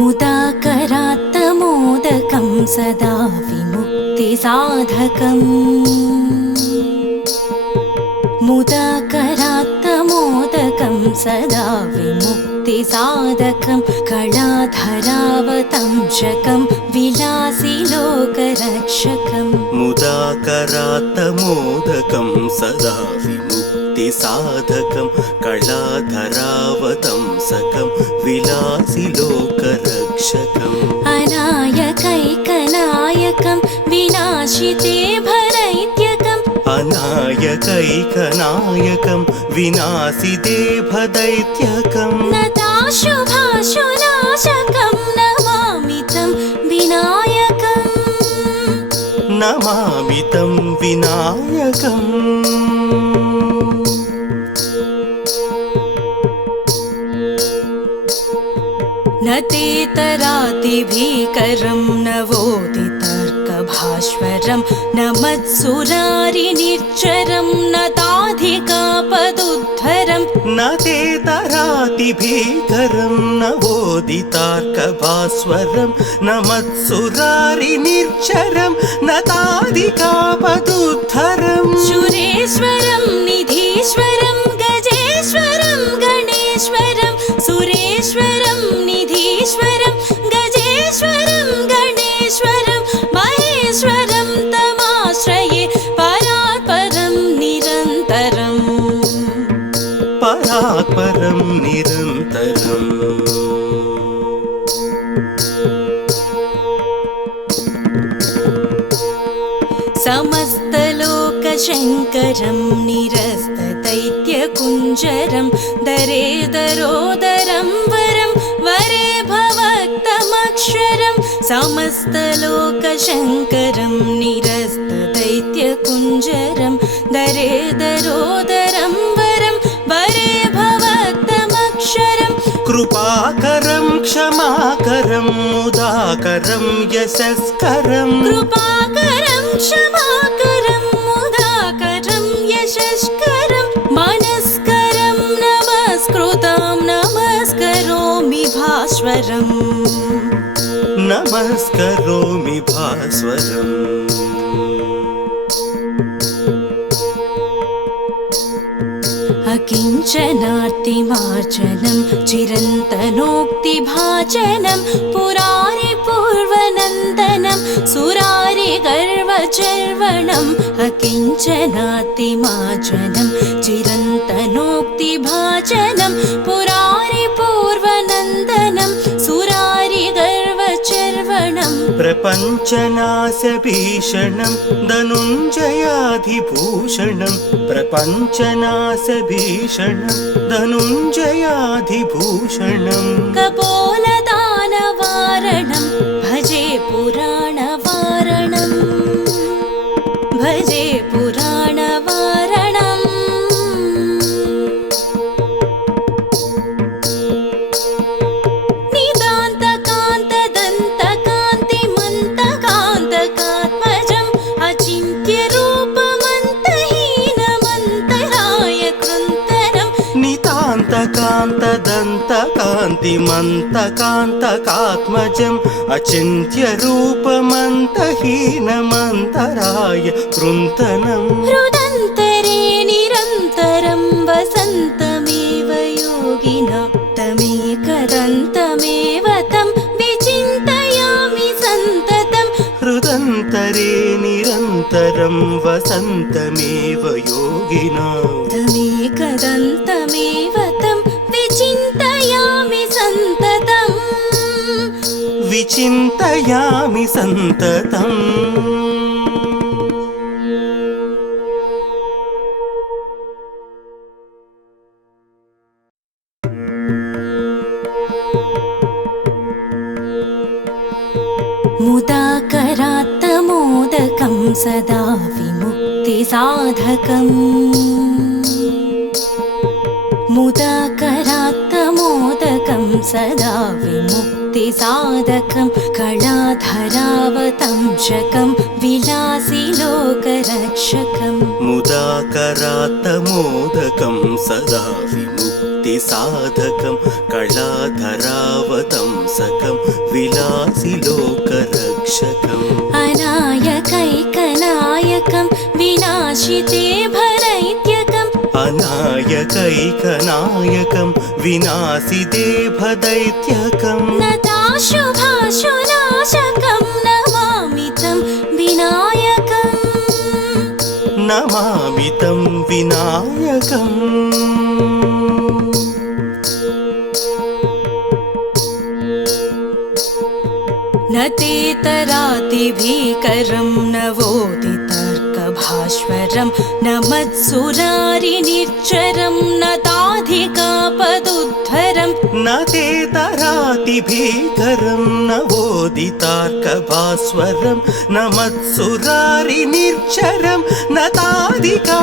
मुदाकरात्तमोदकं सदा विमुक्तिसाधकम् मुदाकरात्तमोदकं सदा विमुक्तिसाधकं कलाधरावतंशकं विलासिलोकरक्षकं मुदाकरात्तमोदकं सदा विमुक्तिसाधकं कलाधरावतंसकं विलासिलोकरक्षकम् अनायकैकनायकं विनाशिते भरैत्यकम् अनायकैकनायकं विनाशिते भदैत्यकं नताशुभाशुनाशकं नमामि तं विनायकम् नमामि तं विनायकम् न तेतरातिभीकरं नवोदितर्कभास्वरं न मत्सुरारिनिर्झरं न ताधिकापदुद्धरं न तेतरातिभीकरं नवोदितार्कभास्वरं न मत्सुरारिनिर्झरं न ताधिकापदुद्धरं सुरेश्वरं निधीश्वरं गजेश्वरं गणेश्वरं सुरेश्वरं निधीश्वरं गजेश्वरं गणेश्वरं महेश्वरं तमाश्रये परात्परं निरन्तरम् परात्परं निरन्तरम् समस्तलोकशङ्करं निरस्तदैत्यकुञ्जरं दरेदरोदरं वरं वरे भवक्तमक्षरं समस्तलोकशङ्करं निरस्तदैत्यकुञ्जरं दरेदरोदरं वरं वरे भवक्तमक्षरं कृपाकरं क्षमाकरं मुदाकरं यशस्करं कृपाकरं क्षमाकरं मुदाकरं यशस्करं मनस्करं नमस्कृतं नमस्करोमि भास्वरम् नमस्करोमि भास्वरम् अकिञ्चनार्तिमार्जनं चिरन्तनोक्तिभाजनं पुरारिपूर्वनन्दनं सुरारिगर्वचर्वणम् अकिञ्चनार्तिमार्जनं चिरन्तनोक्तिभाजनं पुरारिपूर्वनन्दनं सुरारिगर्वचर्वणम् प्रपञ्चनाशभीषणं धनुञ्जयाधिभूषणं प्रपञ्चनाशभीषणं धनुञ्जयाधिभूषणं कपोलदानवारणं भजे पुराणवारणं भजे पुराणवारणम् निदान्तकान्तदन्तकान्तिमन्तकान्तकात्मजम् अचिन्त्यरूपमन्तहीनमन्तराय कृन्तनम् नितान्तकान्तदन्तकान्तिमन्तकान्तकात्मजम् अचिन्त्यरूपमन्तहीनमन्तराय कृन्तनम् हृदन्तरे निरन्तरं वसन्तमेव योगिना तमेकदन्तमेव तं विचिन्तयामि सन्ततम् हृदन्तरे निरन्तरं वसन्तमेव योगिना तमेकदन्तमेव तं विचिन्तयामि सन्ततम् विचिन्तयामि सन्ततम् मुदाकरात्तमोदकं सदा विमुक्तिसाधकम् मुदाकरात्तमोदकं सदा विमुक्तिसाधकं कलाधरावतंशकं विलासिलोकरक्षकम् मुदाकरात्तमोदकं सदा विमुक्तिसाधकं विमुक्तिसाधकं कलाधरावतंसकं विलासि लोकरक्षकम् अनायकैकनायकं विनाशिते भरैत्यकम् अनायकैकनायकं विनाशिते भदैत्यकम् नताशुभाशुनाशकं नमामि तं विनायकम् नमामि तं विनायकम् न तेतरातिभीकरं नवोदितर्कभास्वरं न मत्सुरारिनिर्झरं न ताधिकापदुद्धरं न तेतरातिभीकरं नवोदितार्कभास्वरं न मत्सुरारिनिर्झरं न ताधिकापदुद्धरं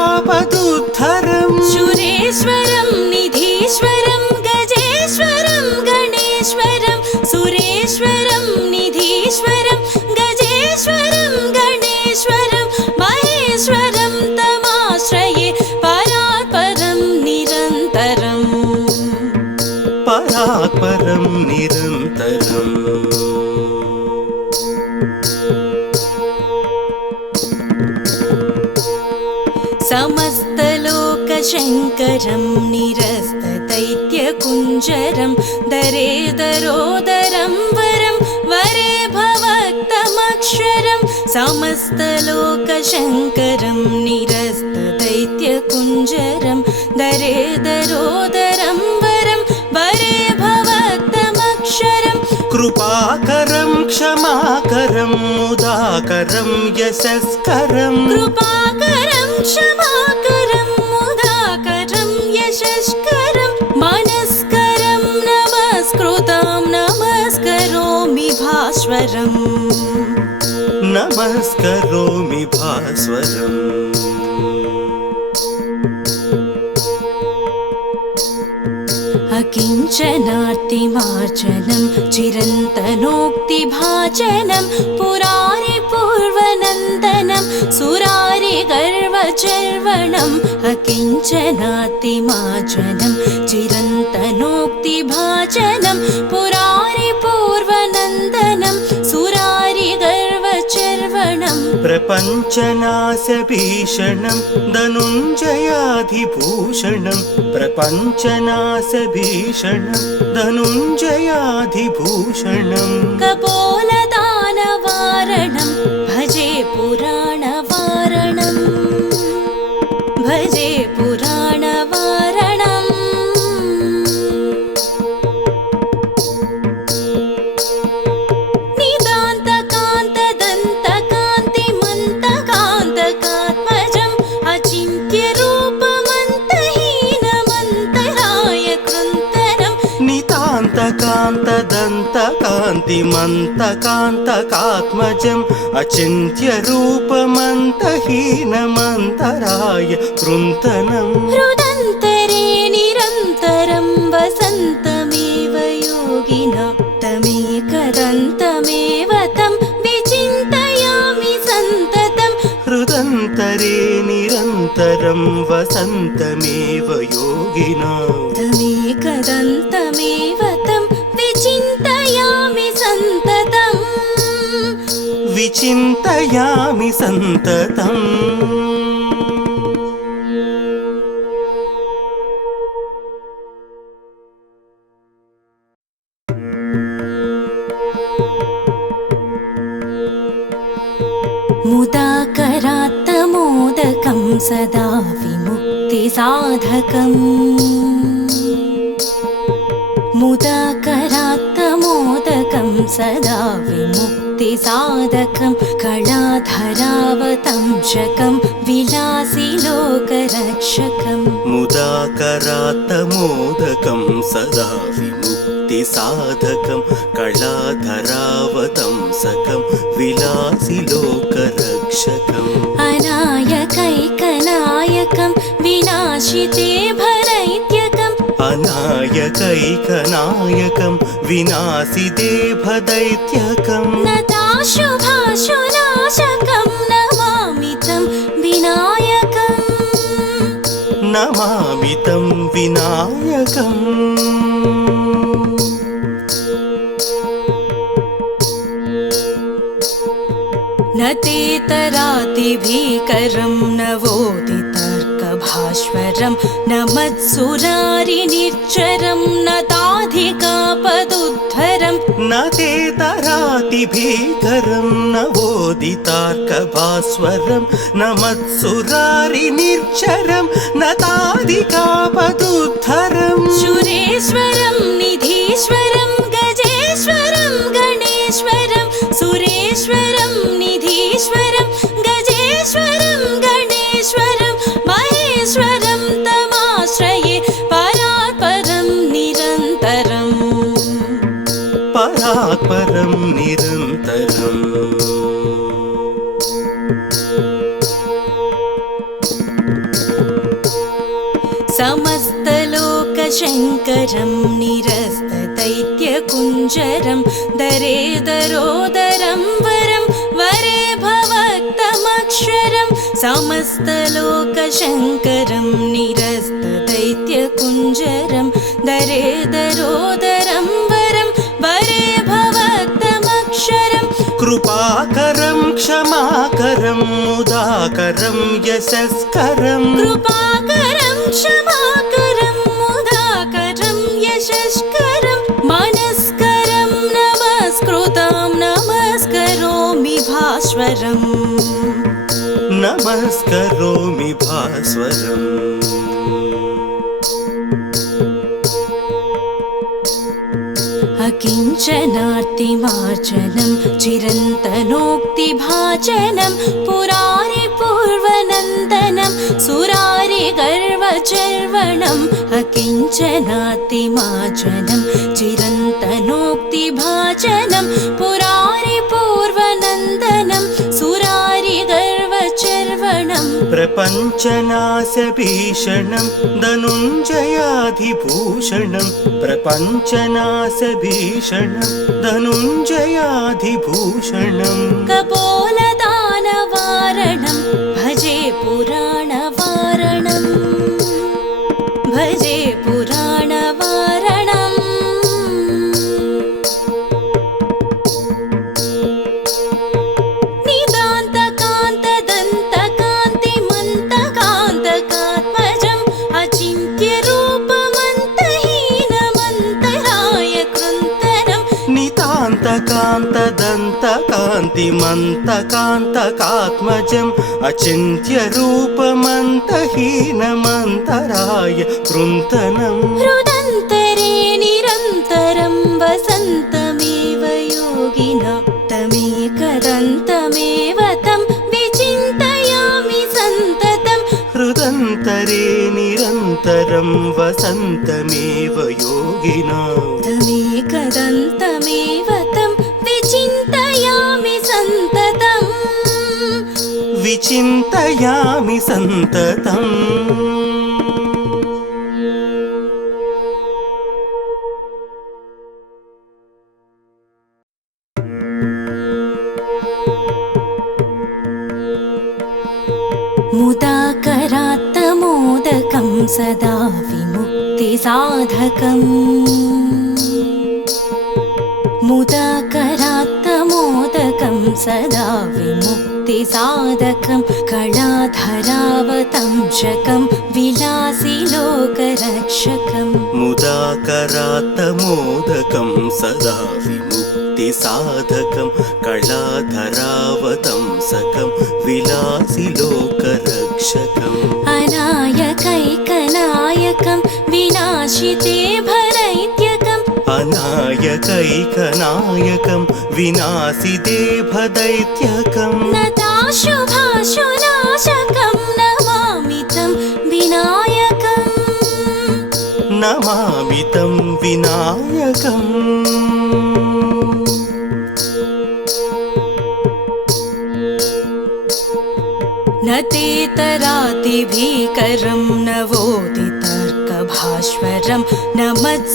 सुरेश्वरं निधीश्वरं गजेश्वरं गणेश्वरं सुरेश्वरं निधीश्वरं गजेश्वरं गणेश्वरं महेश्वरं तमाश्रये परात्परं निरन्तरम् परात्परं निरन्तरम् समस्तलोकशङ्करं निरस्तदैत्यकुञ्जरं दरेदरोदरं वरं वरे भवक्तमक्षरं समस्तलोकशङ्करं निरस्तदैत्यकुञ्जरं दरेदरोदरं वरं वरे भवक्तमक्षरं कृपाकरं क्षमाकरं मुदाकरं यशस्करं कृपाकरं क्षमाकरं मुदाकरं यशस्करं मनस्करं नमस्कृतं नमस्करोमि भास्वरम् नमस्करोमि भास्वरम् अकिञ्चनार्तिमार्जनं चिरन्तनोक्तिभाजनं पुरारिपूर्वनन्दनं सुरारिगर्वचर्वणम् अकिञ्चनार्तिमार्जनं चिरन्तनोक्तिभाजनं पुरारिपूर्वनन्दनं सुरारिगर्वचर्वणम् प्रपञ्चनाशभीषणं धनुञ्जयाधिभूषणं प्रपञ्चनाशभीषणं धनुञ्जयाधिभूषणं कपोलदानवारणं भजे पुराणवारणं भजे पुराणवारणम् निदान्तकान्तदन्तकान्तिमन्तकान्तकात्मजम् अचिन्त्यरूपमन्तहीनमन्तराय कृन्तनम् नितान्तकान्तदन्तकान्तिमन्तकान्तकात्मजम् अचिन्त्यरूपमन्तहीनमन्तराय कृन्तनम् हृदन्तरे निरन्तरं वसन्तमेव योगिना तमेकदन्तमेव तं विचिन्तयामि सन्ततं हृदन्तरे निरन्तरं वसन्तमेव योगिना तमेकदन्तमेव तं विचिन्तयामि सन्ततम् विचिन्तयामि सन्ततम् मुदाकरात्तमोदकं सदा विमुक्तिसाधकम् मुदाकरात्तमोदकं सदा विमुक्तिसाधकं कलाधरावतंशकं विलासि लोकरक्षकम् मुदाकरात्तमोदकं सदा विमुक्तिसाधकं कलाधरावतंसकं विलासि लोकरक्षकम् अनायकैकनायकं विनाशिते भरैत्यकम् अनायकैकनायकं विनाशिते भदैत्यकम् नताशुभाशुनाशकं नमामि तं विनायकम् नमामि तं विनायकम् न तेतरातिभीकरं नवोदितर्कभास्वरं न मत्सुरारिनिर्झरं न ताधिकापदुद्धरं न तेतरातिभीकरं नवोदितार्कभास्वरं न मत्सुरारिनिर्झरं न ताधिकापदुद्धरं सुरेश्वरं निधीश्वरं गजेश्वरं गणेश्वरं सुरेश्वरं निधीश्वरं गजेश्वरं गणेश्वरं महेश्वरं तमाश्रये परात्परं निरन्तरम् परात्परं निरन्तरम् समस्तलोकशङ्करं निरस्तदैत्यकुञ्जरं दरेदरोदरं वरं वरे भवक्तमक्षरं समस्तलोकशङ्करं निरस्तदैत्यकुञ्जरं दरेदरोदरं वरं वरे भवक्तमक्षरं कृपाकरं क्षमाकरं मुदाकरं यशस्करं कृपाकरं क्षमाकरं मुदाकरं यशस्करं मनस्करं नमस्कृतं नमस्करोमि भास्वरम् नमस्करोमि भास्वरम् अकिञ्चनार्तिमार्जनं चिरन्तनोक्तिभाजनं पुरारिपूर्वनन्दनं सुरारिगर्वचर्वणम् अकिञ्चनार्तिमार्जनं चिरन्तनोक्तिभाजनं पुरारिपूर्वनन्दनं सुरारिगर्वचर्वणम् प्रपञ्चनाशभीषणं धनुञ्जयाधिभूषणं प्रपञ्चनाशभीषणं धनुञ्जयाधिभूषणं कपोलदानवारणं भजे पुराणवारणं भजे पुराणवारणम् निदान्तकान्तदन्तकान्तिमन्तकान्तकात्मजम् अचिन्त्यरूपमन्तहीनमन्तराय कृन्तनं नितान्तकान्तदन्तकान्तिमन्तकान्तकात्मजम् अचिन्त्यरूपमन्तहीनमन्तराय कृन्तनं हृदन्तरे निरन्तरं वसन्तमेव योगिना तमेकदन्तमेव तं विचिन्तयामि सन्ततं हृदन्तरे निरन्तरं वसन्तमेव योगिना तमेकदन्तमेव तं विचिन्तयामि सन्ततम् विचिन्तयामि सन्ततम् मुदाकरात्तमोदकं सदा विमुक्तिसाधकम् मुदाकरात्तमोदकं सदा विमुक्तिसाधकं कलाधरावतंशकं विलासिलोकरक्षकम् मुदाकरात्तमोदकं सदा विमुक्तिसाधकं कलाधरावतंसकं विलासिलोकरक्षकम् अनायकैकनायकं विनाशिते भरैत्यकम् अनायकैकनायकं विनाशिते भदैत्यकं नताशुभाशुनाशकं नमामि तं विनायकम् नमामि तं विनायकम् न तेतरातिभीकरं नवोदितर्कभास्वरं भास्वरं नमत्सुरारिनिर्झरं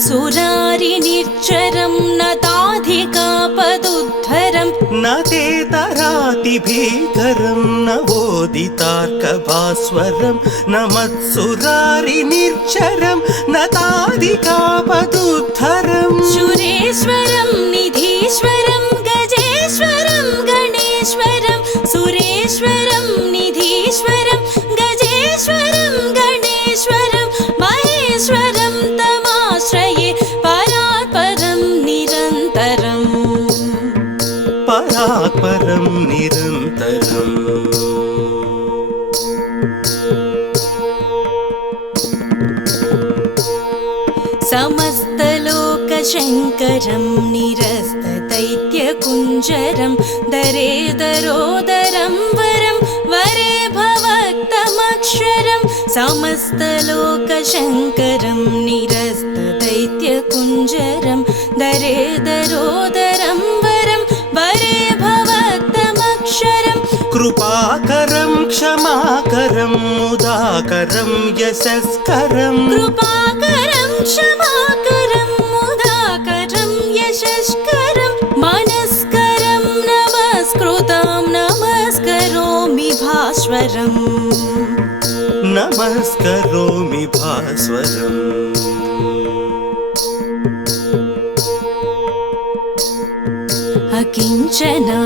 नताधिकापदुद्धरं न ते तराति भीकरं नवोदितार्कभास्वरं नमत्सुरारिनिर्झरं नताधिकापदुद्धरं सुरेश्वरं निधीश्वरं गजेश्वरं गणेश्वरं सुरेश्वरं निधीश्वरं गजेश्वरं गणेश्वरं महेश्वरं तमाश्रये परात्परं निरन्तरम् परात्परं निरन्तरम् समस्तलोकशङ्करं निरस्तदैत्यकुञ्जरं दरेदरोदरं वरं वरे भवक्तमक्षरं समस्तलोकशङ्करं निरस्तदैत्यकुञ्जरं दरेदरोदरं वरं वरे भवक्तमक्षरं कृपाकरं क्षमाकरं मुदाकरं यशस्करं कृपाकरं क्षमाकरं मुदाकरं यशस्करं मनस्करं नमस्कृतं नमस्करोमि भास्वरम् नमस्करोमि भास्वरम्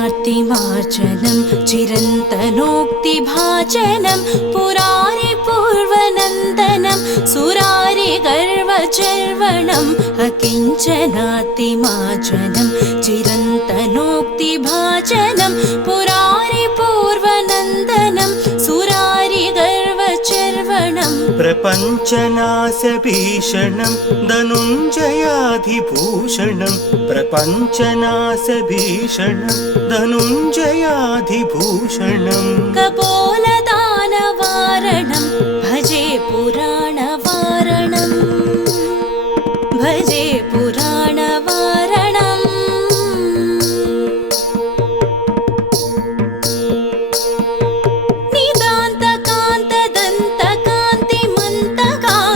अकिञ्चनार्तिमार्जनं चिरन्तनोक्तिभाजनं पुरारिपूर्वनन्दनं सुरारिगर्वचर्वणम् अकिञ्चनार्तिमार्जनं चिरन्तनोक्तिभाजनं पुरारिपूर्वनन्दनं सुरारिगर्वचर्वणम् प्रपञ्चनाशभीषणं धनुञ्जयाधिभूषणं प्रपञ्चनाशभीषणं धनुञ्जयाधिभूषणं कपोलदानवारणं भजे पुराणवारणं भजे पुराणवारणम्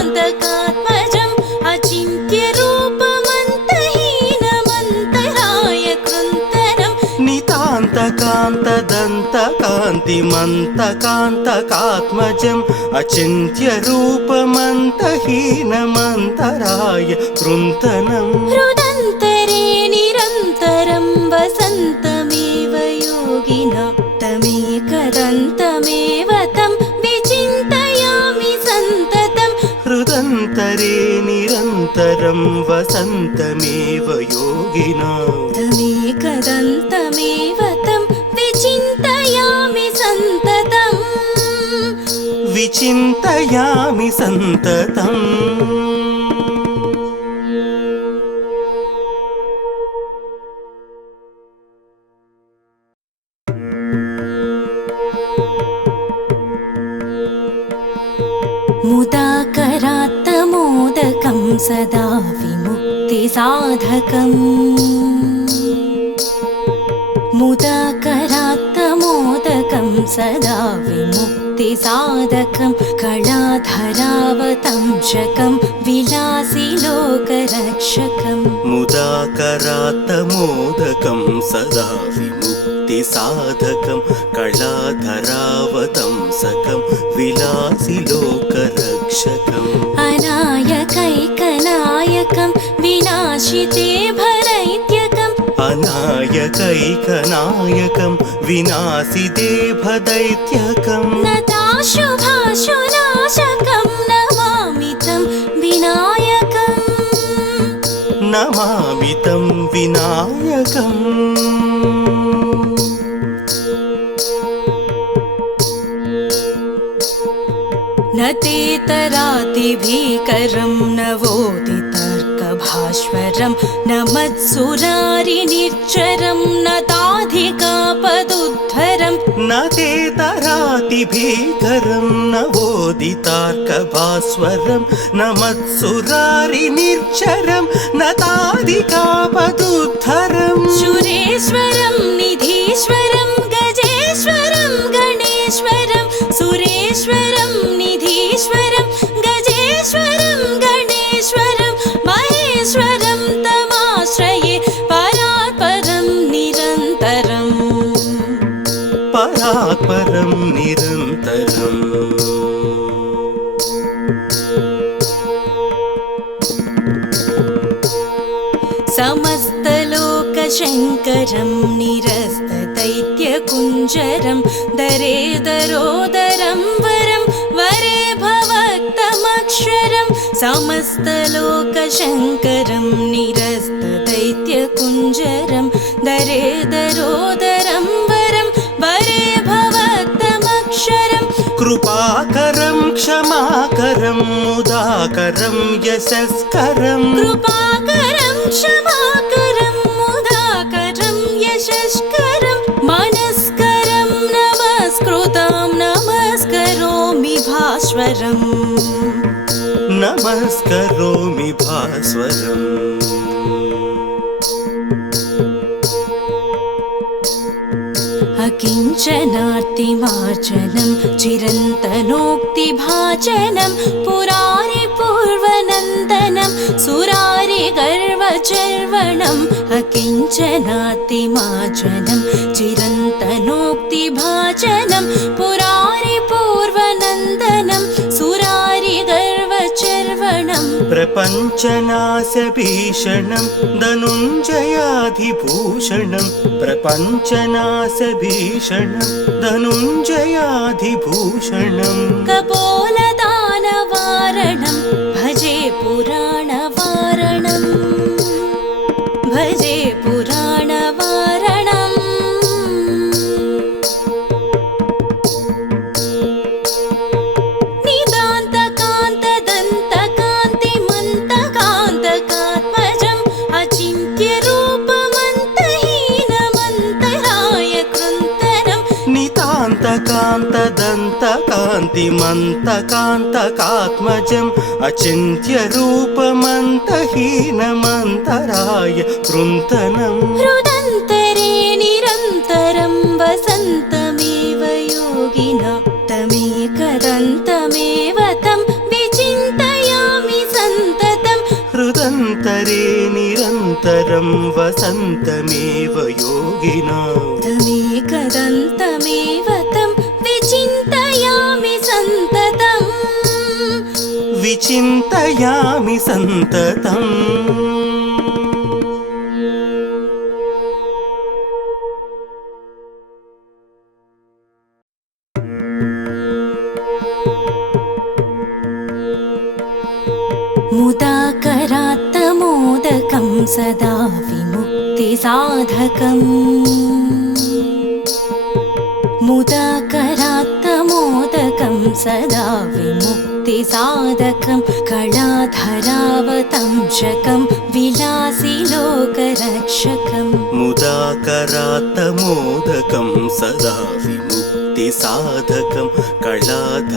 निदान्तकान्तदन्तकान्तिमन्तकान्तकात्मजम् अचिन्त्यरूपमन्तहीनमन्तराय कृन्तरम् नितान्तकान्तदन्तकान्तिमन्तकान्तकात्मजम् अचिन्त्यरूपमन्तहीनमन्तराय कृन्तनम् हृदन्तरे निरन्तरं वसन्तमेव योगिना तमेकदन्तमेव तं विचिन्तयामि सन्ततं हृदन्तरे निरन्तरं वसन्तमेव योगिना तमेकदन्तमेव तं विचिन्तयामि सन्ततम् विचिन्तयामि सन्ततम् मुदाकरात्तमोदकं सदा विमुक्तिसाधकम् मुदाकरात्तमोदकं सदा विमुक्तिसाधकं कलाधरावतंशकं विलासिलोकरक्षकम् मुदाकरात्तमोदकं सदा विमुक्तिसाधकं कलाधरावतंसकं विलासिलोकरक्षकम् अनायकैकनायकं विनाशिते भरैत्यकम् अनायकैकनायकं विनाशिते भदैत्यकं नताशुभाशुनाशकं नमामि तं विनायकम् नमामि तं विनायकम् न ते तरातिभीकरं नवोदितार्कभास्वरं नमत्सुरारिनिर्झरं नताधिकापदुद्धरं न ते तराति भीकरं नवोदितार्कभास्वरं नमत्सुरारिनिर्झरं नताधिकापदुद्धरम् सुरेश्वरं निधीश्वरं गजेश्वरं गणेश्वरं सुरेश्वरं निधीश्वरं गजेश्वरं गणेश्वरं समस्तलोकशङ्करं निरस्तदैत्यकुञ्जरं दरेदरोदरं वरं वरे भवक्तमक्षरं समस्तलोकशङ्करं निरस्तदैत्यकुञ्जरं दरेदरोदरं वरं वरे भवक्तमक्षरं कृपाकरं क्षमाकरं मुदाकरं यशस्करं कृपाकरं क्षमाकरं मुदाकरं यशस्करं मनस्करं नमस्कृतं नमस्करोमि भास्वरम् नमस्करोमि भास्वरम् अकिञ्चनार्तिमार्जनं चिरन्तनोक्तिभाजनं पुरारिपूर्वनन्दनं सुरारिगर्वचर्वणम् अकिञ्चनार्तिमार्जनं चिरन्तनोक्तिभाजनं पुरारिपूर्वनन्दनं सुरारिगर्वचर्वणम् प्रपञ्चनाशभीषणं धनुञ्जयाधिभूषणं प्रपञ्चनाशभीषणं धनुञ्जयाधिभूषणं कपोलदानवारणं भजे पुराणवारणं भजे पुराणवारणम् निदान्तकान्तदन्तकान्तिमन्तकान्तकात्मजम् अचिन्त्यरूपमन्तहीनमन्तराय कृन्तनं नितान्तकान्तदन्तकान्तिमन्तकान्तकात्मजम् अचिन्त्यरूपमन्तहीनमन्तराय कृन्तनम् हृदन्तरे निरन्तरं वसन्तमेव योगिना तमेकदन्तमेव तं विचिन्तयामि सन्ततं हृदन्तरे निरन्तरं वसन्तमेव योगिना तमेकदन्तमेव तं विचिन्तयामि सन्ततम् विचिन्तयामि सन्ततम् मुदाकरात्तमोदकं सदा विमुक्तिसाधकम् मुदाकरात्तमोदकं सदा विमुक्तिसाधकं कलाधरावतंशकं विलासिलोकरक्षकं मुदाकरात्तमोदकं सदा विमुक्तिसाधकं कलाधरावतंसकं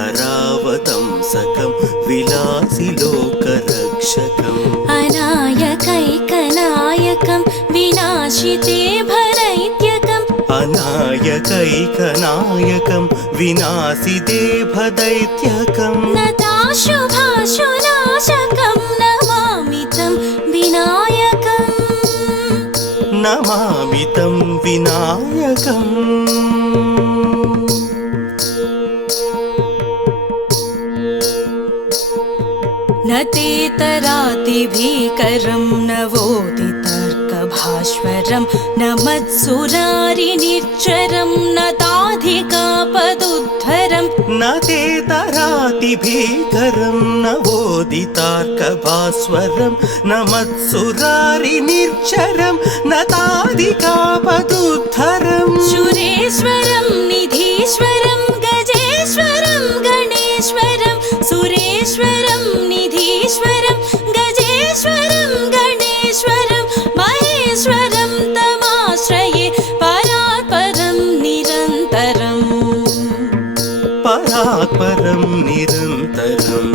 विलासिलोकरक्षकम् अनायकैकनायकं विनाशिते भरैत्यकम् अनायकैकनायकं विनाशिते भदैत्यकं नताशुभाशुनाशकं नमामि तं विनायकम् नमामि तं विनायकम् न तेतरातिभीकरं नवोदितर्कभास्वरं न मत्सुरारिनिर्झरं न ताधिकापदुद्धरं न तेतरातिभीकरं नवोदितार्कभास्वरं न मत्सुरारिनिर्झरं न ताधिकापदुद्धरं सुरेश्वरं निधीश्वरं गजेश्वरं गणेश्वरं सुरेश्वरं निधीश्वरं गजेश्वरं गणेश्वरं महेश्वरं तमाश्रये परात्परं निरन्तरम् परात्परं निरन्तरम्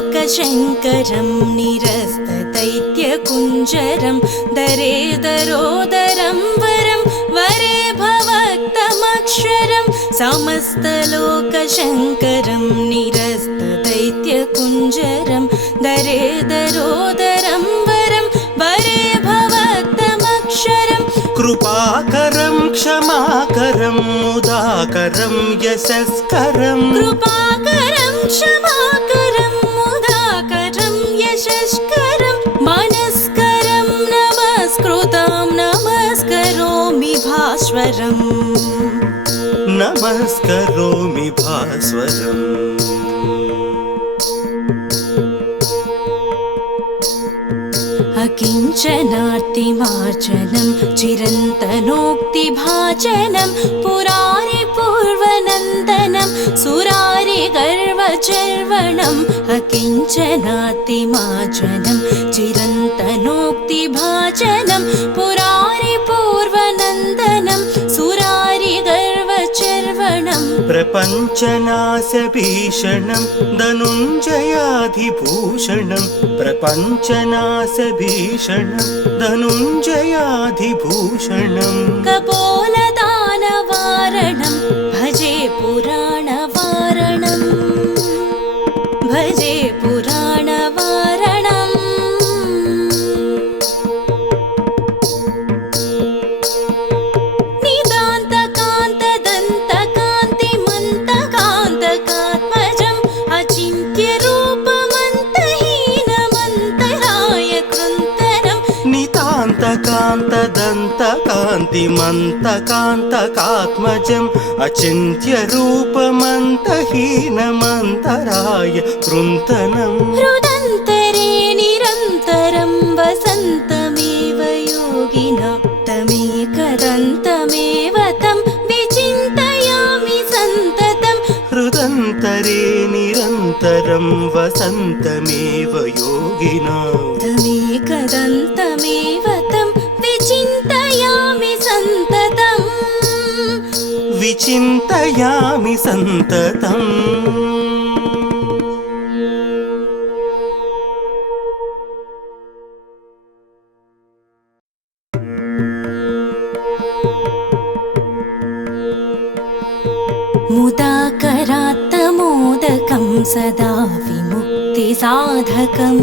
समस्तलोकशङ्करं निरस्तदैत्यकुञ्जरं दरेदरोदरं वरं वरे भवक्तमक्षरं समस्तलोकशङ्करं निरस्तदैत्यकुञ्जरं दरेदरोदरं वरं वरे भवक्तमक्षरं कृपाकरं क्षमाकरं मुदाकरं यशस्करं कृपाकरं क्षमाकरं मुदाकरं यशस्करं मनस्करं नमस्कृतं नमस्करोमि भास्वरम् नमस्करोमि भास्वरम् अकिञ्चनार्तिमार्जनं चिरन्तनोक्तिभाजनं पुरारिपूर्वनन्दनं सुरारिगर्वचर्वणम् अकिञ्चनार्तिमार्जनं चिरन्तनोक्तिभाजनं पुरारिपूर्वनन्दनं सुरारिगर्वचर्वणम् प्रपञ्चनाशभीषणं धनुञ्जयाधिभूषणं प्रपञ्चनाशभीषणं धनुञ्जयाधिभूषणं कपोलदानवारणं भजे पुराणवारणं भजे पुराणवारणम् निदान्तकान्तदन्तकान्तिमन्तकान्तकात्मजम् अचिन्त्यरूपमन्तहीनमन्तराय कृन्तनम् नितान्तकान्तदन्तकान्तिमन्तकान्तकात्मजम् अचिन्त्यरूपमन्तहीनमन्तराय कृन्तनम् हृदन्तरे निरन्तरं वसन्तमेव योगिना तमेकदन्तमेव तं विचिन्तयामि सन्ततम् हृदन्तरे निरन्तरं वसन्तमेव योगिना तमेकदन्तमेव तं विचिन्तयामि सन्ततम् विचिन्तयामि सन्ततम् मुदाकरात्तमोदकं सदा विमुक्तिसाधकम्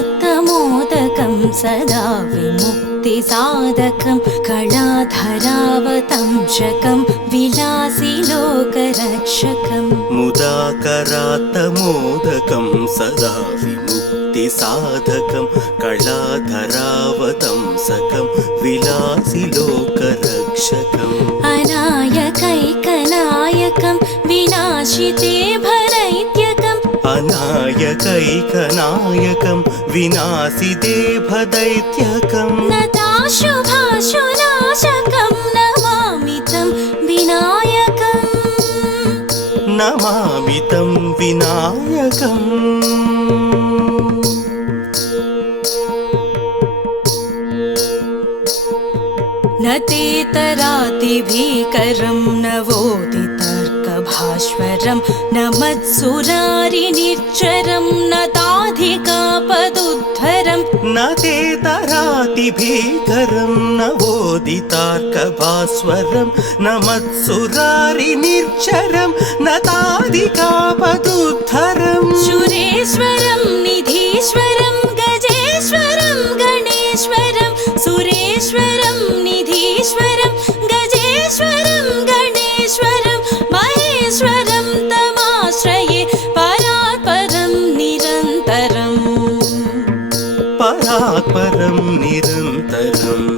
मुदाकरात्तमोदकं सदा विमुक्तिसाधकं कलाधरावतंशकं विलासिलोकरक्षकम् मुदाकरात्तमोदकं सदा विमुक्तिसाधकं कलाधरावतंसकं विलासिलोकरक्षकम् अनायकैकनायकं विनाशिते भरैत्यकम् अनायकैकनायकं विनाशिते भदैत्यकं नताशुभाशुनाशकं नमामि तं विनायकम् नमामि तं विनायकम् न तेतरातिभीकरं नवोदितर्कभास्वरं न मत्सुरारिनिर्झरं न ताधिकापदुद्धरं न तेतरातिभीकरं नवोदितार्कभास्वरं न मत्सुरारिनिर्झरं न ताधिकापदुद्धरं सुरेश्वरं निधीश्वरं गजेश्वरं गणेश्वरं सुरेश्वरं निधीश्वरं गजेश्वरं गणेश्वरं महेश्वरं तमाश्रये परात्परं निरन्तरम् परात्परं निरन्तरम्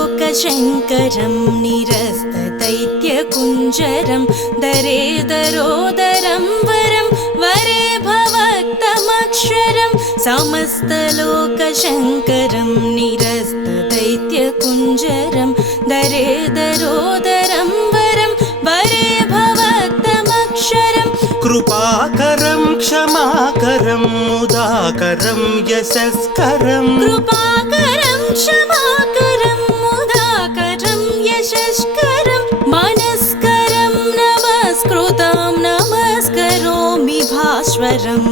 समस्तलोकशङ्करं निरस्तदैत्यकुञ्जरं दरेदरोदरं वरं वरे भवक्तमक्षरं समस्तलोकशङ्करं निरस्तदैत्यकुञ्जरं दरेदरोदरं वरं वरे भवक्तमक्षरम् कृपाकरं क्षमाकरं मुदाकरं यशस्करं कृपाकरं क्षमाकरं मुदाकरं यशस्करं मनस्करं नमस्कृतं नमस्करोमि भास्वरम्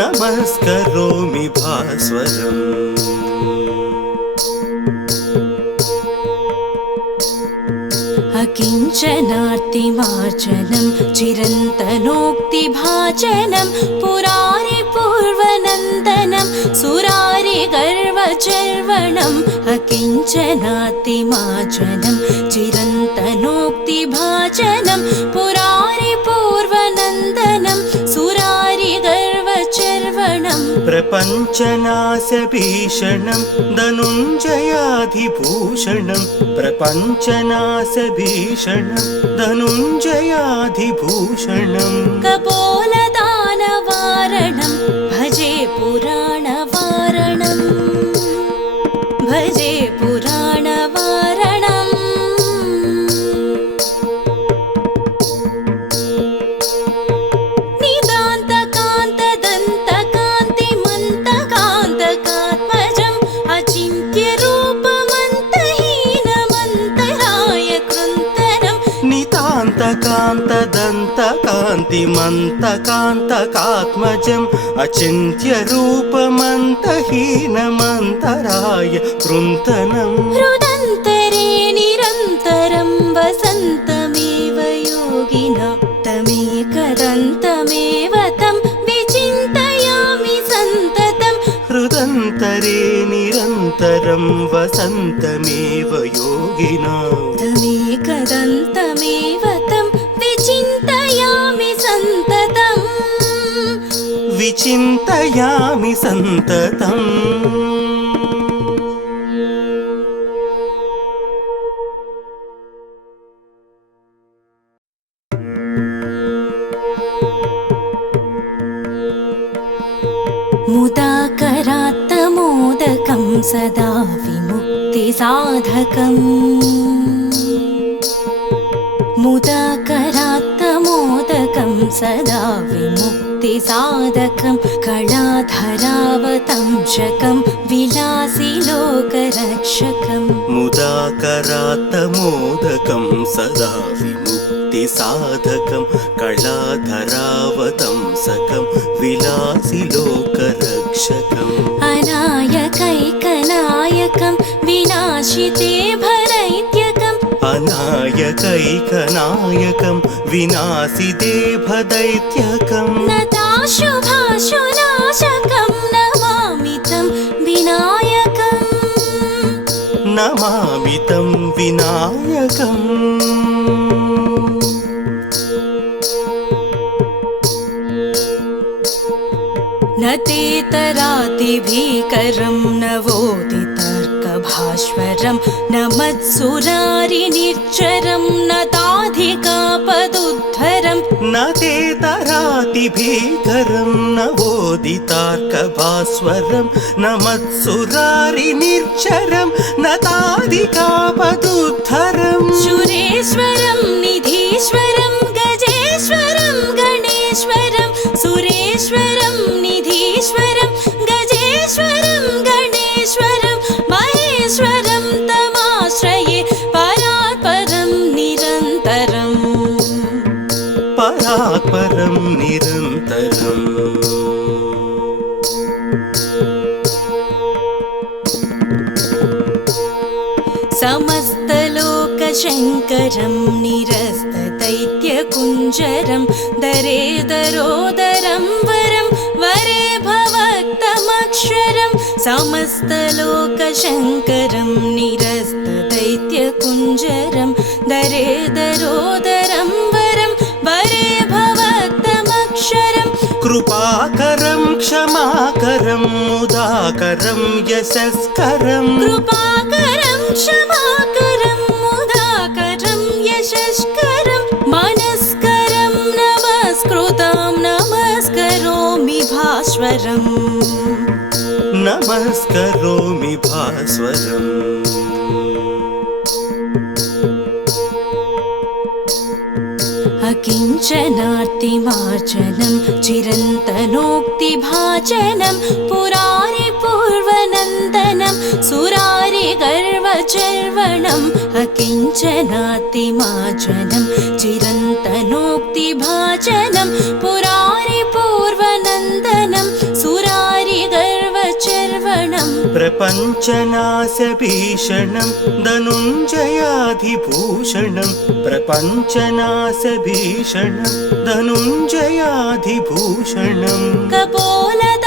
नमस्करोमि भास्वरम् अकिञ्चनार्तिमार्जनं चिरन्तनोक्तिभाजनं पुरारि पूर्वनन्दनं सुरारि गर्वचर्वणम् अकिञ्चनार्तिमार्जनं चिरन्तनोक्तिभाजनं पुरारि पूर्वनन्दनं सुरारि गर्वचर्वणम् प्रपञ्चनाशभीषणं धनुञ्जयाधिभूषणं प्रपञ्चनाशभीषणं धनुञ्जयाधिभूषणं कपोलदानवारणं भजे पुराणवारणं भजे पुराणवारणम् निदान्तकान्तदन्तकान्तिमन्तकान्तकात्मजम् अचिन्त्यरूपमन्तहीनमन्तराय कृन्तनम् नितान्तकान्तदन्तकान्तिमन्तकान्तकात्मजम् अचिन्त्यरूपमन्तहीनमन्तराय कृन्तनम् हृदन्तरे निरन्तरं वसन्तमेव योगिना तमेकदन्तमेव तं विचिन्तयामि सन्ततं हृदन्तरे निरन्तरं वसन्तमेव योगिना तमेकदन्तमेव तं विचिन्तयामि सन्ततम् विचिन्तयामि सन्ततम् मुदाकरात्तमोदकं सदा विमुक्तिसाधकम् मुदाकरात्तमोदकं सदा विमुक्तिसाधकं कलाधरावतंशकं विलासिलोकरक्षकम् मुदाकरात्तमोदकं सदा विमुक्तिसाधकं कलाधरावतंसकं विलासिलोकरक्षकम् अनायकैकनायकं विनाशिते भरैत्यकम् अनायकैकनायकं विनाशिते भदैत्यकम् नताशुभाशुनाशकं नमामि तं विनायकम् नमामि तं विनायकम् न तेतरातिभीकरं नवोदितर्कभास्वरं न मत्सुरारिनिर्झरं न ताधिकापदुद्धरं न तेतरातिभीकरं नवोदितार्कभास्वरं न मत्सुरारिनिर्झरं न ताधिकापदुद्धरं सुरेश्वरं निधीश्वरं गजेश्वरं गणेश्वरं सुरेश्वरं निधीश्वरं गजेश्वरं गणेश्वरं महेश्वरं तमाश्रये परात्परं निरन्तरम् परात्परं निरन्तरम् समस्तलोकशङ्करं निरस्तदैत्यकुञ्जरं दरेदरोदरं वरं वरे भवक्तमक्षरं समस्तलोकशङ्करं निरस्तदैत्यकुञ्जरं दरेदरोदरं वरं वरे भवक्तमक्षरं कृपाकरं क्षमाकरं मुदाकरं यशस्करं कृपाकरं क्षमाकरं मुदाकरं यशस्करं मनस्करं नमस्कृतां नमस्करोमि भास्वरम् नमस्करोमि भास्वरम् अकिञ्चनार्तिमार्जनं चिरन्तनोक्तिभाजनं पुरारि पूर्वनन्दनं सुरारि गर्वचर्वणम् अकिञ्चनार्तिमार्जनं चिरन्तनोक्तिभाजनं पुरारि पूर्वनन्दनं सुरारि गर्वचर्वणम् प्रपञ्चनाशभीषणं धनुञ्जयाधिभूषणं प्रपञ्चनाशभीषणं धनुञ्जयाधिभूषणं कपोलदानवारणं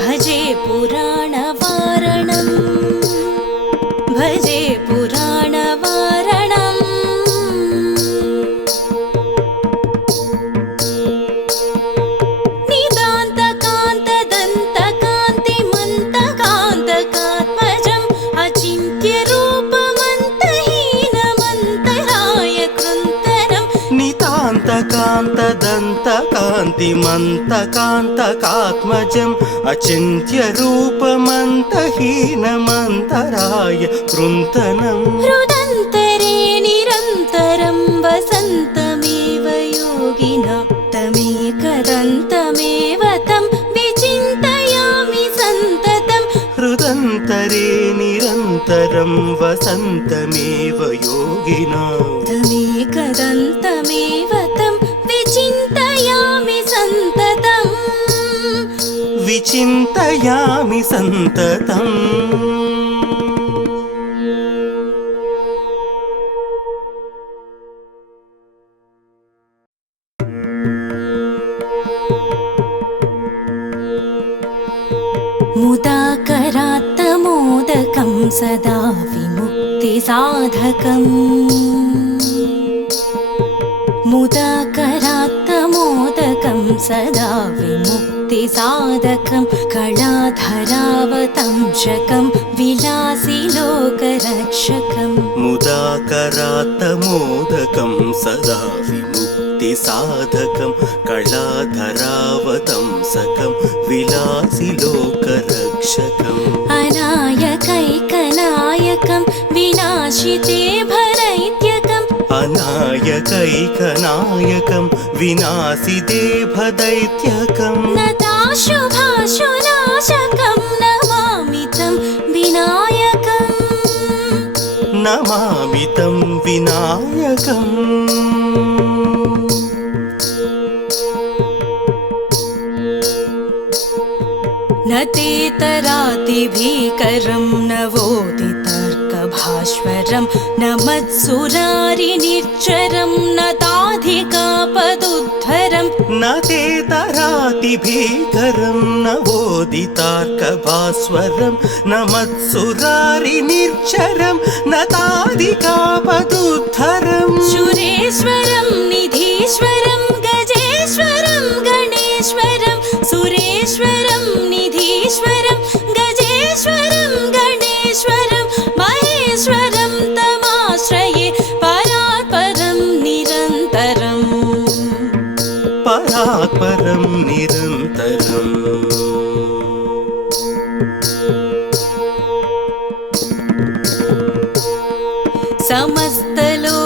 भजे पुराणवारणं भजे पुराणवारणम् निदान्तकान्तदन्तकान्तिमन्तकान्तकात्मजम् अचिन्त्यरूपमन्तहीनमन्तराय कृन्तनं नितान्तकान्तदन्तकान्तिमन्तकान्तकात्मजम् अचिन्त्यरूपमन्तहीनमन्तराय कृन्तनं हृदन्तरे निरन्तरं वसन्तमेव योगिना तमेकदन्तमेव तं विचिन्तयामि सन्ततं हृदन्तरे निरन्तरं वसन्तमेव योगिना तमेकदन्तमेव तं विचिन्तयामि सन्ततम् विचिन्तयामि सन्ततम् मुदाकरात्तमोदकं सदा विमुक्तिसाधकम् मुदाकरात्तमोदकं सदा विमुक्तिसाधकं कलाधरावतंशकं विलासिलोकरक्षकम् मुदाकरात्तमोदकं सदा विमुक्तिसाधकं कलाधरावतंसकं विलासिलोकरक्षकम् अनायकैकनायकं विनाशिते भरैत्यकम् अनायकैकनायकं विनाशिते भदैत्यकं नताशुभाशुनाशकं नमामि तं विनायकम् नमामि तं विनायकम् न तेतरातिभीकरं नवोदितर्कभास्वरं न मत्सुरारिनिर्झरं न ताधिकापदुद्धरं न तेतरातिभीकरं नवोदितार्कभास्वरं न मत्सुरारिनिर्झरं न ताधिकापदुद्धरं सुरेश्वरं निधीश्वरं गजेश्वरं गणेश्वरं सुरेश्वरं निधीश्वरं गजेश्वरं गणेश्वरं महेश्वरं तमाश्रये परात्परं निरन्तरम् परात्परं निरन्तरम्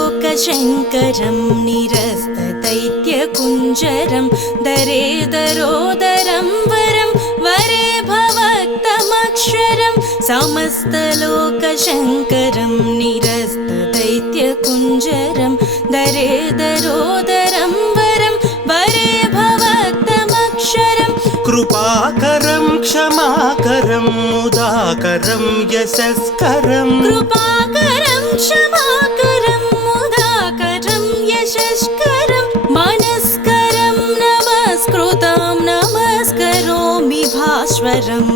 समस्तलोकशङ्करं निरस्तदैत्यकुञ्जरं दरेदरोदरं वरं वरे भवक्तमक्षरं समस्तलोकशङ्करं निरस्तदैत्यकुञ्जरं दरेदरोदरं वरं वरे भवक्तमक्षरं कृपाकरं क्षमाकरं मुदाकरं यशस्करं कृपाकरं क्षमाकरं मुदाकरं यशस्करं मनस्करं नमस्कृतं नमस्करोमि भास्वरम्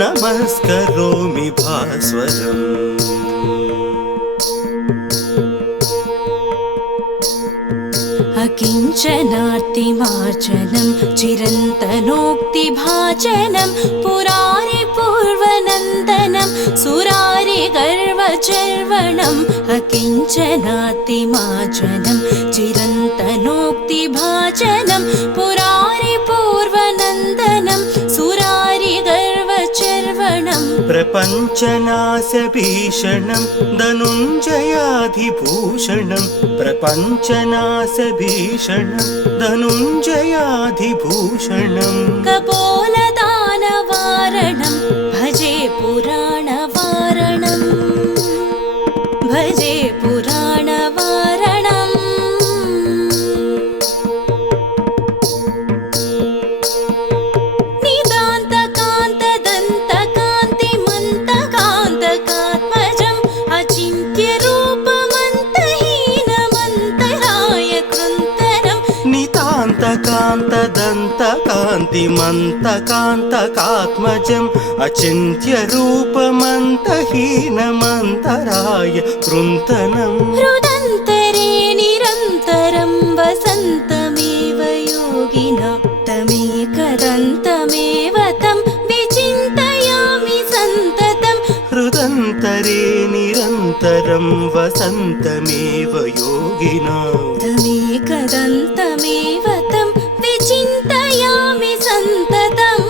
नमस्करोमि भास्वरम् अकिञ्चनार्तिमार्जनं चिरन्तनोक्तिभाजनं पुरारिपूर्वनन्दनं सुरारिगर्वचर्वणम् अकिञ्चनार्तिमार्जनं चिरन्तनोक्तिभाजनं पुरारिपूर्वनन्दनं सुरारिगर्वचर्वणम् प्रपञ्चनाशभीषणं धनुञ्जयाधिभूषणं प्रपञ्चनाशभीषणं धनुञ्जयाधिभूषणं कपोलदानवारणं भजे पुराणवारणं भजे पुराणवारणम् निदान्तकान्त नितान्तकान्तदन्तकान्तिमन्तकान्तकात्मजम् अचिन्त्यरूपमन्तहीनमन्तराय कृन्तनम् हृदन्तरे निरन्तरं वसन्तमेव योगिना तमेकदन्तमेव तं विचिन्तयामि सन्ततम् हृदन्तरे निरन्तरं वसन्तमेव योगिना तमेकदन्तमेव तं विचिन्तयामि सन्ततम्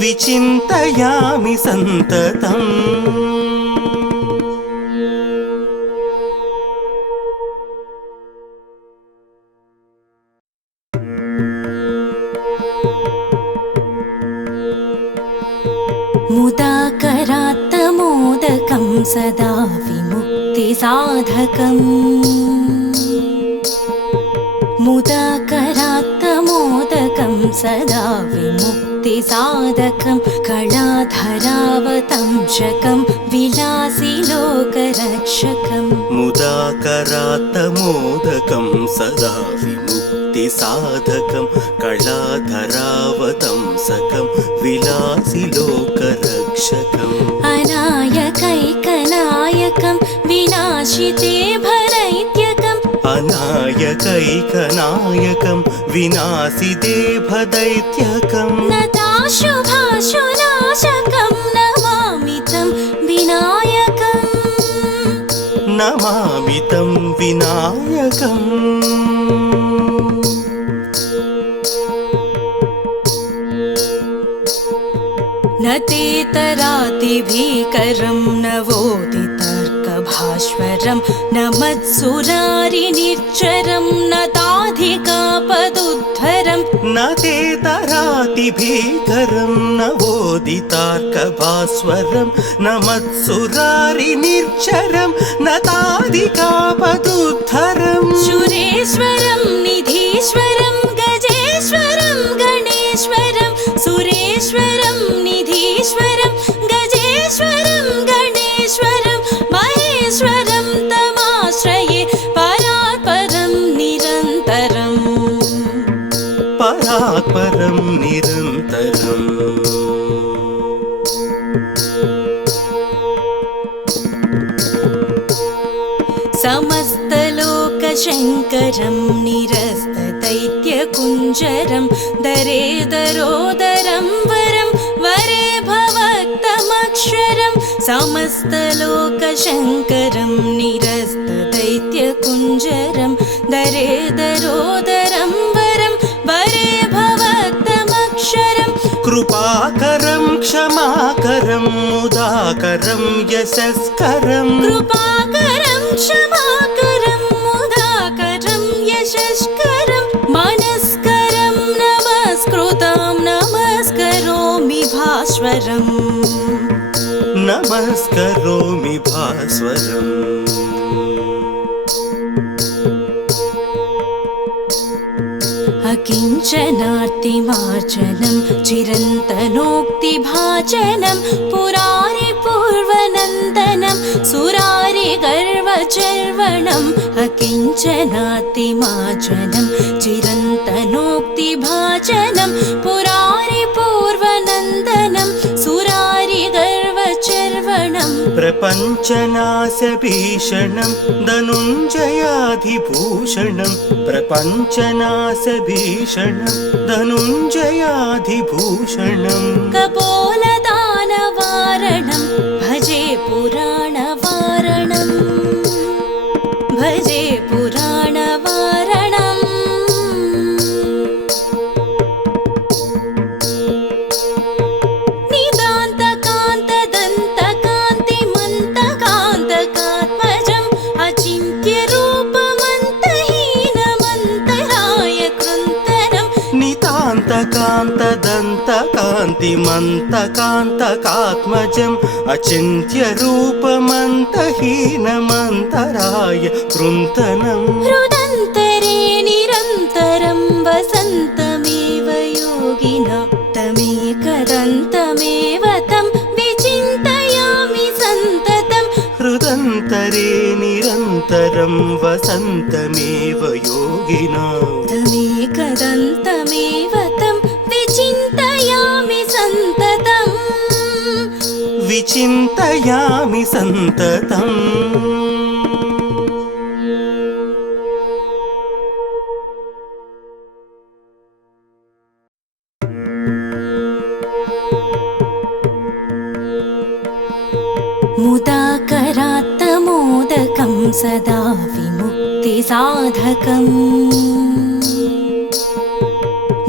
विचिन्तयामि सन्ततम् मुदाकरात्तमोदकं सदा विमुक्तिसाधकम् मुदाकरात्तमोदकं सदा विमुक्तिसाधकं कलाधरावतंशकं विलासिलोकरक्षकम् मुदाकरात्तमोदकं सदा विमुक्तिसाधकं कलाधरावतंसकं विलासिलोकरक्षकम् अनायकैकनायकं विनाशिते भरैत्यकम् अनायकैकनायकं विनाशिते भदैत्यकम् नताशुभाशुनाशकं नमामि तं विनायकम् नमामि तं विनायकम् न तेतरातिभीकरं नवोदितर्कभास्वरं न मत्सुरारिनिर्झरं न ताधिकापदुद्धरं न तेतरातिभीकरं नवोदितार्कभास्वरं न मत्सुरारिनिर्झरं न ताधिकापदुद्धरम् सुरेश्वरं निधीश्वरं गजेश्वरं गणेश्वरं सुरेश्वरं निधीश्वरं गजेश्वरं गणेश्वरं महेश्वरं तमाश्रये परात्परं निरन्तरम् परात्परं निरन्तरम् समस्तलोकशङ्करं निरस्तदैत्यकुञ्जरं दरेदरोदरं वरं वरे भवक्तमक्षरं समस्तलोकशङ्करं निरस्तदैत्यकुञ्जरं दरेदरोदरं वरं वरे भवक्तमक्षरं कृपाकरं क्षमाकरं मुदाकरं यशस्करं कृपाकरं क्षमाकरं मुदाकरं यशस्करं मनस्करं नमस्कृतं नमस्करोमि भास्वरम् नमस्करोमि भास्वरम् अकिञ्चनार्तिमार्जनं चिरन्तनोक्तिभाजनं पुरारिपूर्वनन्दनं सुरारिगर्वचर्वणम् अकिञ्चनार्तिमार्जनं चिरन्तनोक्तिभाजनं पुरारिपूर्वनन्दनं सुरारिगर्वचर्वणम् प्रपञ्चनाशभीषणं धनुञ्जयाधिभूषणं प्रपञ्चनाशभीषणं धनुञ्जयाधिभूषणं कपोलदानवारणं भजे पुराणवारणं भजे पुराणवारणम् नितान्तकान्तदन्तकान्तिमन्तकान्तकात्मजम् अचिन्त्यरूपमन्तहीनमन्तराय कृन्तनम् नितान्तकान्तदन्तकान्तिमन्तकान्तकात्मजम् अचिन्त्यरूपमन्तहीनमन्तराय कृन्तनम् हृदन्तरे निरन्तरं वसन्तमेव योगिना तमेकदन्तमेव तं विचिन्तयामि सन्ततम् हृदन्तरे निरन्तरं कदन्तरं वसन्तमेव योगिनां तमेकदन्तमेव तं विचिन्तयामि सन्ततम् विचिन्तयामि सन्ततम् मुदाकरात्तमोदकं सदा विमुक्तिसाधकम्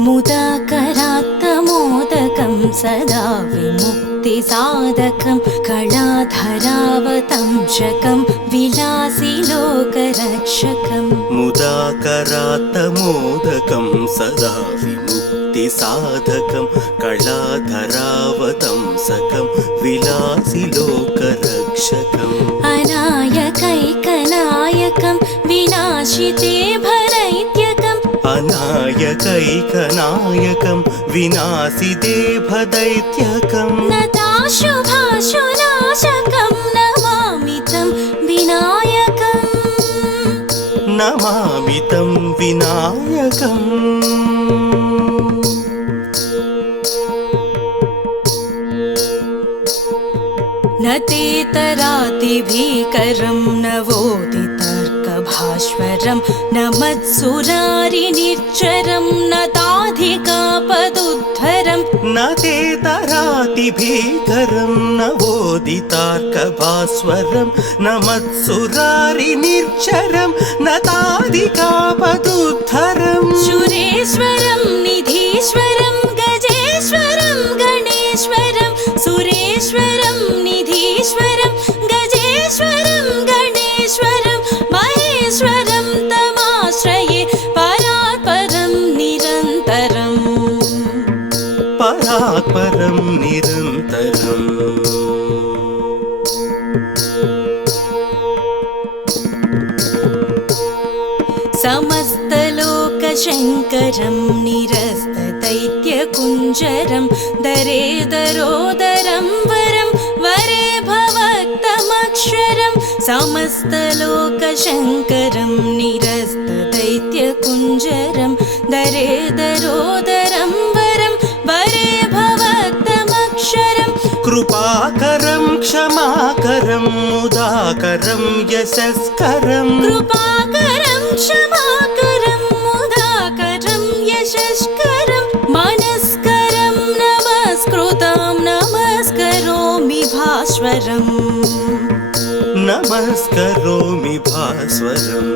मुदाकरात्तमोदकं सदा विमुक्तिसाधकं कलाधरावतंशकं विलासिलोकरक्षकम् मुदाकरात्तमोदकं सदा विमुक्तिसाधकं कलाधरावतंसकं विलासिलोकरक्षकम् अनायकैकनायकं विनाशिते भरैत्यकम् अनायकैकनायकं विनाशिते भदैत्यकं नताशुभाशुनाशकं नमामि तं विनायकम् नमामि तं विनायकम् न तेतरातिभीकरं नवोदितर्कभास्वरं न मत्सुरारिनिर्झरं न ताधिकापदुद्धरं न तेतरातिभीकरं नवोदितार्कभास्वरं न मत्सुरारिनिर्झरं न ताधिकापदुद्धरं सुरेश्वरं निधीश्वरं गजेश्वरं गणेश्वरं सुरेश्वरं निधीश्वरं गजेश्वरं गणेश्वरं महेश्वरं तमाश्रये परात्परं निरन्तरम् परात्परं निरन्तरम् समस्तलोकशङ्करं निरस्तदैत्यकुञ्जरं दरेदरोदरं वरं वरे भवक्तमक्षरं समस्तलोकशङ्करं निरस्तदैत्यकुञ्जरं दरेदरोदरं वरं वरे भवक्तमक्षरं कृपाकरं क्षमाकरं मुदाकरं यशस्करं कृपाकरं क्षमाकरं मुदाकरं यशस्करं मनस्करं नमस्कृतं नमस्करोमि भास्वरम् नमस्करोमि भास्वरम्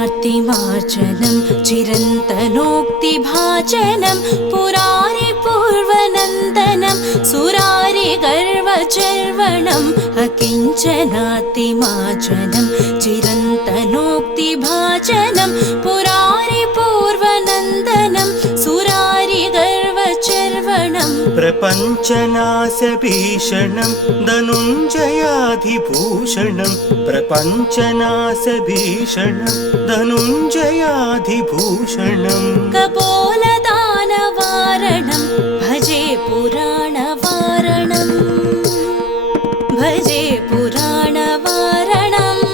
अकिञ्चनार्तिमार्जनं चिरन्तनोक्तिभाजनं पुरारिपूर्वनन्दनं सुरारिगर्वचर्वणम् अकिञ्चनार्तिमार्जनं चिरन्तनोक्तिभाजनं पुरारिपूर्वनन्दनं सुरारिगर्वचर्वणम् प्रपञ्चनाशभीषणं धनुञ्जयाधिभूषणं प्रपञ्चनाशभीषणं धनुञ्जयाधिभूषणं कपोलदानवारणं भजे पुराणवारणं भजे पुराणवारणम्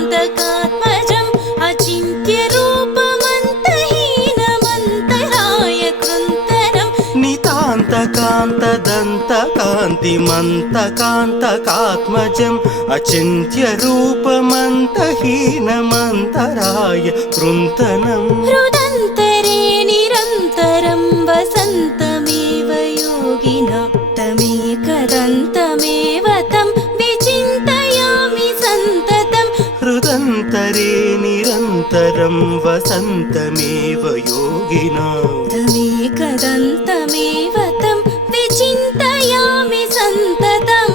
निदान्तकान्तदन्तकान्तिमन्तकान्तकात्मजम् अचिन्त्यरूपमन्तहीनमन्तराय कृन्तनम् नितान्तकान्तदन्तकान्तिमन्तकान्तकात्मजम् अचिन्त्यरूपमन्तहीनमन्तराय कृन्तनम् हृदन्तरे निरन्तरं वसन्तमेव योगिना तमेकदन्तमेव तं विचिन्तयामि सन्ततम् हृदन्तरे निरन्तरं वसन्तमेव योगिनां तमेकदन्तमेव तं विचिन्तयामि सन्ततम्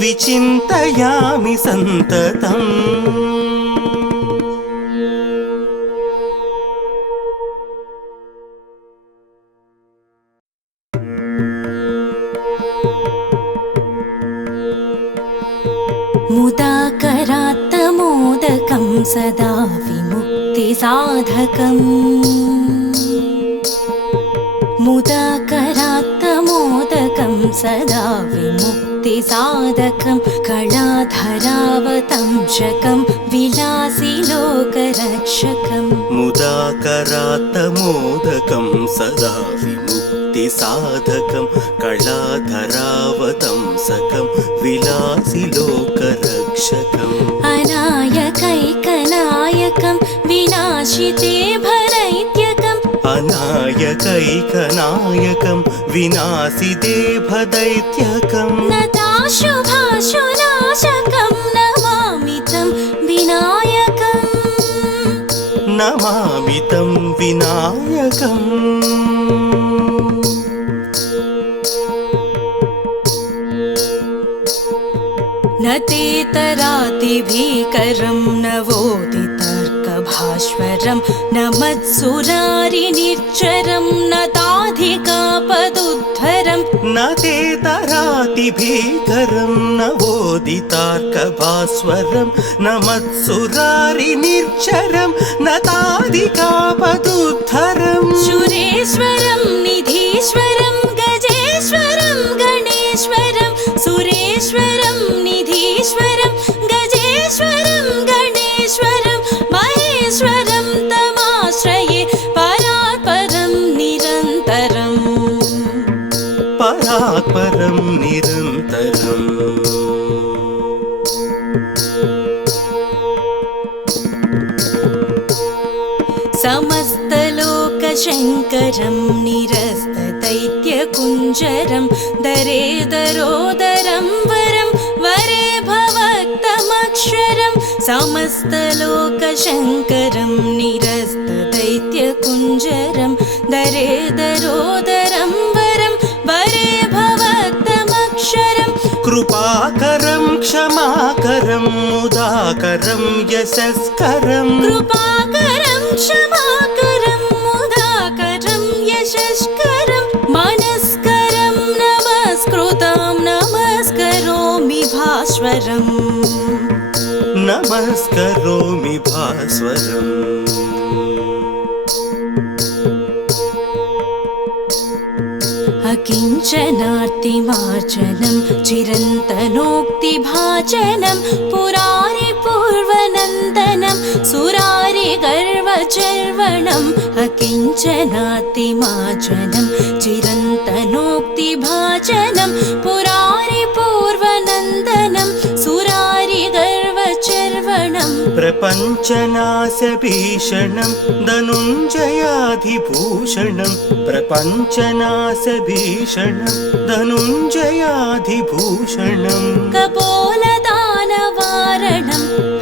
विचिन्तयामि सन्ततम् सदा विमुक्तिसाधकम् मुदाकरात्तमोदकं सदा विमुक्तिसाधकं कलाधरावतंशकं विलासिलोकरक्षकम् मुदाकरात्तमोदकं सदा विमुक्तिसाधकं कलाधरावतंसकं विलासिलोकरक्षकम् अनायकैकनायकं विनाशिते भरैत्यकम् अनायकैकनायकं विनाशिते भदैत्यकं नताशुभाशुनाशकं नमामि तं विनायकम् नमामि तं विनायकम् न तेतरातिभीकरं नवोदितर्कभास्वरं न मत्सुरारिनिर्झरं न ताधिकापदुद्धरं न तेतरातिभीकरं नवोदितार्कभास्वरं न मत्सुरारिनिर्झरं न ताधिकापदुद्धरं सुरेश्वरं निधीश्वरं गजेश्वरं गणेश्वरं सुरेश्वरं निधीश्वरं गजेश्वरं गणेश्वरं महेश्वरं तमाश्रये परात्परं निरन्तरम् परात्परं निरन्तरम् समस्तलोकशङ्करं निरस्तदैत्यकुञ्जरं दरेदरोदरं वरं वरे भवक्तमक्षरं समस्तलोकशङ्करं निरस्तदैत्यकुञ्जरं दरेदरोदरं वरं वरे भवक्तमक्षरम् कृपाकरं क्षमाकरं मुदाकरं यशस्करं कृपाकरं क्षमाकरं मुदाकरं यशस्करं मनस्करं नमस्कृतं नमस्करोमि भास्वरम् नमस्करोमि भास्वरम् अकिञ्चनार्तिमार्जनं चिरन्तनोक्तिभाजनं पुरारिपूर्वनन्दनं सुरारिगर्वचर्वणम् अकिञ्चनार्तिमार्जनं चिरन्तनोक्तिभाजनं पुरारिपूर्वनन्दनं सुरारिगर्वचर्वणम् प्रपञ्चनाशभीषणं धनुञ्जयाधिभूषणं प्रपञ्चनाशभीषणं धनुञ्जयाधिभूषणं कपोलदानवारणं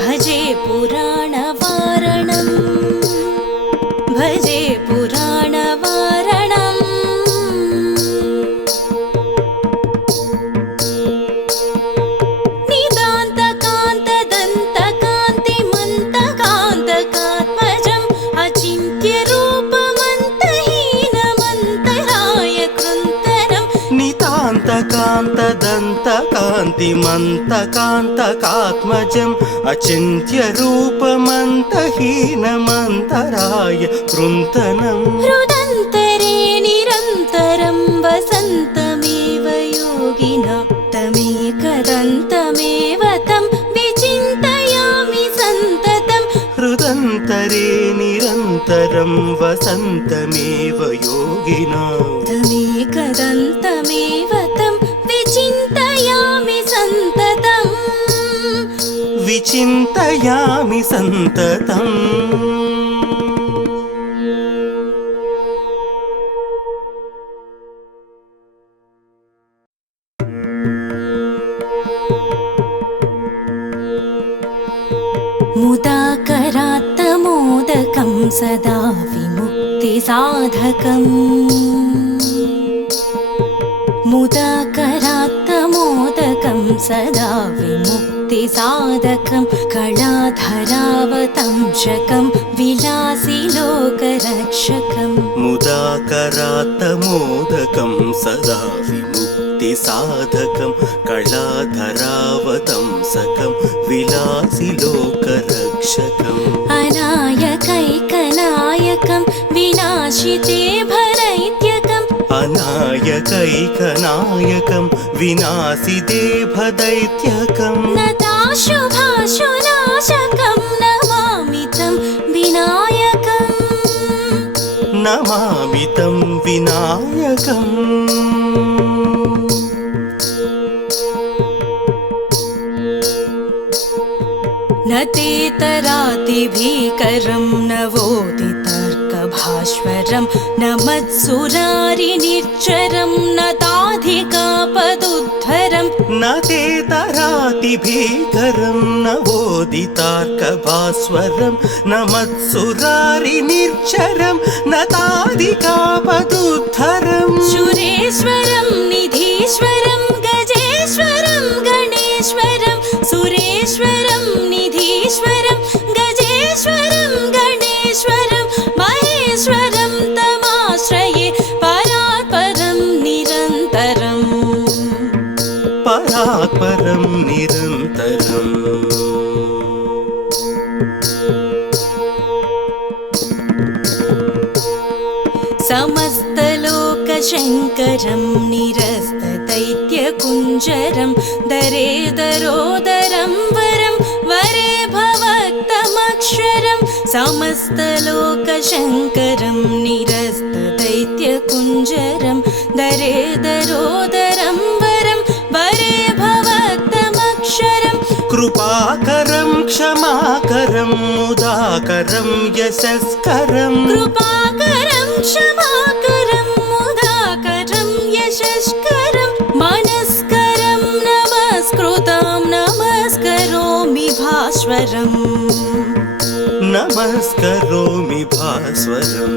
भजे पुराणवारणं भजे पुराणवारणम् निदान्तकान्तदन्तकान्तिमन्तकान्तकात्मजम् अचिन्त्यरूपमन्तहीनमन्तराय कृन्तनम् नितान्तकान्तदन्तकान्तिमन्तकान्तकात्मजम् अचिन्त्यरूपमन्तहीनमन्तराय कृन्तनम् हृदन्तरे निरन्तरं वसन्तमेव योगिना तमेकदन्तमेव तं विचिन्तयामि सन्ततं हृदन्तरे निरन्तरं वसन्तमेव योगिना तमेकदन्तमेव तं विचिन्तयामि सन्ततम् विचिन्तयामि सन्ततम् मुदाकरात्तमोदकं सदा विमुक्तिसाधकम् मुदाकरात्तमोदकं सदा विमुक्तिसाधकं कलाधरावतंशकं विलासिलोकरक्षकम् मुदाकरात्तमोदकं सदा विमुक्तिसाधकं कलाधरावतंसकं विलासिलोकरक्षकम् रक्षकम् अनायकैकनायकं विनाशिते भदैत्यकम् अनायकैकनायकं विनाशिते भदैत्यकम् नताशुभाशुनाशकं नमामि तं विनायकम् नमामि तं विनायकम् न तेतरातिभीकरं नवोदितर्कभास्वरं न मत्सुरारिनिर्झरं न ताधिकापदुद्धरं न तेतरातिभीकरं नवोदितार्कभास्वरं न मत्सुरारिनिर्झरं न ताधिकापदुद्धरं सुरेश्वरं निधीश्वरं गजेश्वरं गणेश्वरं सुरेश्वरं निधीश्वरं गजेश्वरं गणेश्वरं महेश्वरं तमाश्रये परात्परं निरन्तरम् परात्परं निरन्तरम् समस्तलोकशङ्करं निरस्तदैत्यकुञ्जरं दरेदरोदरं वरं वरे भवक्तमक्षरं समस्तलोकशङ्करं निरस्तदैत्यकुञ्जरं दरेदरोदरं वरं वरे भवक्तमक्षरं कृपाकरं क्षमाकरं मुदाकरं यशस्करं कृपाकरं क्षमाकरं मुदाकरं यशस्करं मनस्करं नमस्कृतं नमस्करोमि भास्वरम् नमस्करोमि भास्वरम्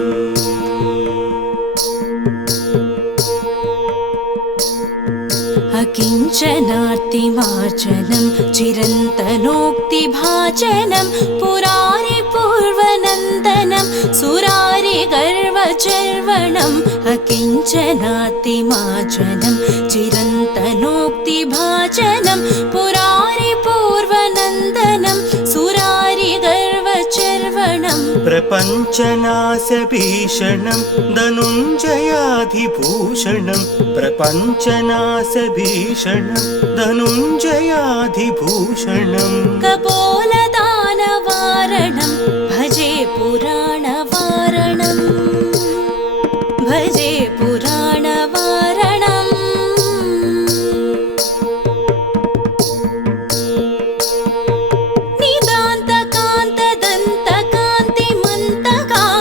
अकिञ्चनार्तिमार्जनं चिरन्तनोक्तिभाजनं पुरारिपूर्वनन्दनं सुरारिगर्वचर्वणम् अकिञ्चनार्तिमार्जनं चिरन्तनोक्तिभाजनं पुरारिपूर्वनन्दनं सुरारिगर्वचर्वणम् प्रपञ्चनाशभीषणं धनुञ्जयाधिभूषणं प्रपञ्चनाशभीषणं धनुञ्जयाधिभूषणं कपोलदानवारणं भजे पुराणवारणं भजे पुराणवारणम्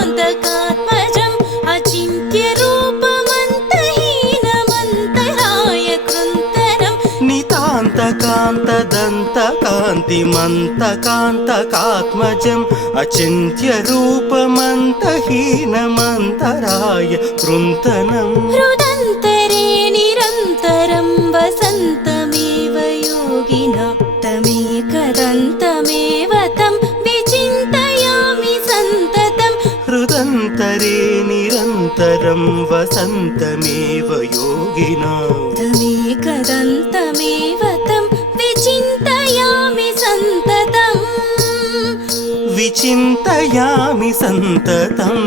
निदान्तकान्तदन्तकान्तिमन्तकान्तकात्मजम् अचिन्त्यरूपमन्तहीनमन्तराय कृन्तरम् नितान्तकान्तदन्तकान्तिमन्तकान्तकात्मजम् अचिन्त्यरूपमन्तहीनमन्तराय कृन्तनम् हृदन्तरे निरन्तरं वसन्तमेव योगिना तमेकदन्तमेव तं विचिन्तयामि सन्ततं हृदन्तरे निरन्तरं वसन्तमेव योगिना तमेकदन्तमेव तं विचिन्तयामि सन्ततम् विचिन्तयामि सन्ततम्